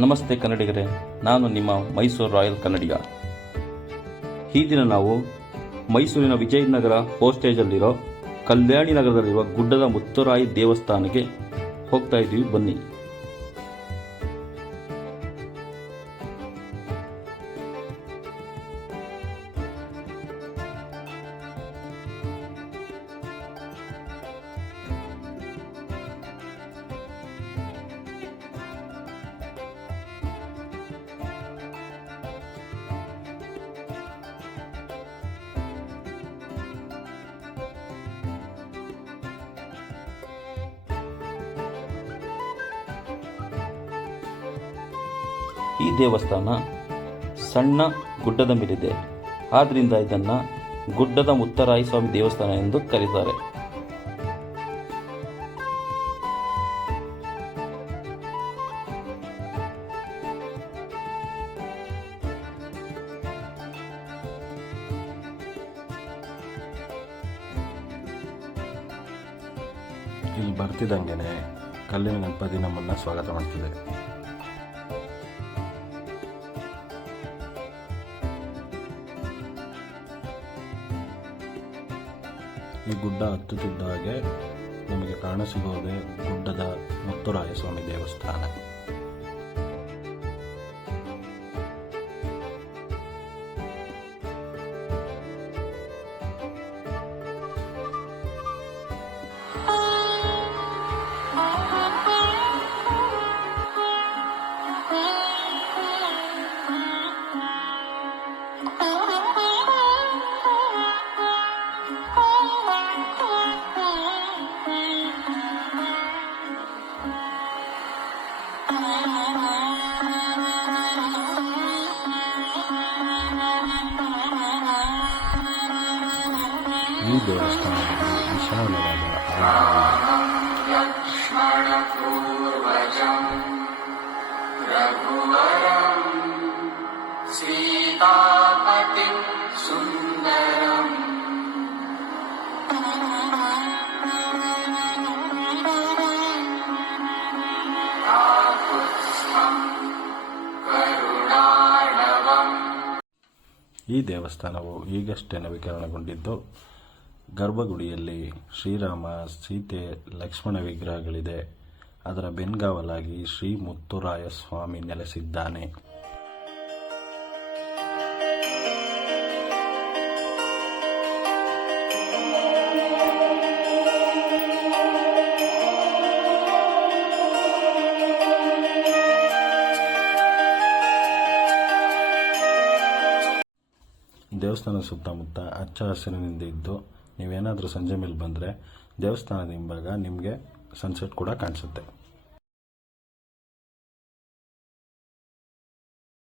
ನಮಸ್ತೆ ಕನ್ನಡಿಗರೇ, ನಾನು ನಿಮ್ಮ ಮೈಸೂರು ರಾಯಲ್ ಕನ್ನಡಿಗ. ಈ ದಿನ ನಾವು ಮೈಸೂರಿನ ವಿಜಯನಗರ ಪೋಸ್ಟೇಜಲ್ಲಿರೋ ಕಲ್ಯಾಣಿ ನಗರದಲ್ಲಿರುವ ಗುಡ್ಡದ ಮುತ್ತುರಾಯಿ ದೇವಸ್ಥಾನಕ್ಕೆ ಹೋಗ್ತಾ ಇದ್ದೀವಿ. ಬನ್ನಿ. ಈ ದೇವಸ್ಥಾನ ಸಣ್ಣ ಗುಡ್ಡದ ಮೇಲಿದೆ. ಆದ್ದರಿಂದ ಇದನ್ನು ಗುಡ್ಡದ ಮುತ್ತರಾಯಿ ಸ್ವಾಮಿ ದೇವಸ್ಥಾನ ಎಂದು ಕರೆಯುತ್ತಾರೆ. ಇಲ್ಲಿ ಬರ್ತಿದ್ದಂಗೆ ಕಲ್ಲಿನ ಗಣಪತಿ ನಮ್ಮನ್ನು ಸ್ವಾಗತ ಮಾಡ್ತಿದೆ. ಈ ಗುಡ್ಡ ಹತ್ತುತ್ತಿದ್ದ ಹಾಗೆ ನಮಗೆ ಕಾಣಸಿಗೋದೆ ಗುಡ್ಡದ ಮುತ್ತುರಾಯ ಸ್ವಾಮಿ ದೇವಸ್ಥಾನ. ಈ ದೇವಸ್ಥಾನದಲ್ಲಿ ವಿಶಾಲವಾದ ಈ ದೇವಸ್ಥಾನವು ಈಗಷ್ಟೇ ನವೀಕರಣಗೊಂಡಿದ್ದು, ಗರ್ಭಗುಡಿಯಲ್ಲಿ ಶ್ರೀರಾಮ, ಸೀತೆ, ಲಕ್ಷ್ಮಣ ವಿಗ್ರಹಗಳಿದೆ. ಅದರ ಬೆನ್ಗಾವಲಾಗಿ ಶ್ರೀ ಮುತ್ತುರಾಯ ಸ್ವಾಮಿ ನೆಲೆಸಿದ್ದಾನೆ. ದೇವಸ್ಥಾನದ ಸುತ್ತಮುತ್ತ ಹಚ್ಚ ಹಸಿರಿನಿಂದ ಇದ್ದು, ನೀವೇನಾದರೂ ಸಂಜೆ ಮೇಲೆ ಬಂದರೆ ದೇವಸ್ಥಾನದ ಹಿಂಭಾಗ ನಿಮಗೆ ಸನ್ಸೆಟ್ ಕೂಡ ಕಾಣಿಸುತ್ತೆ.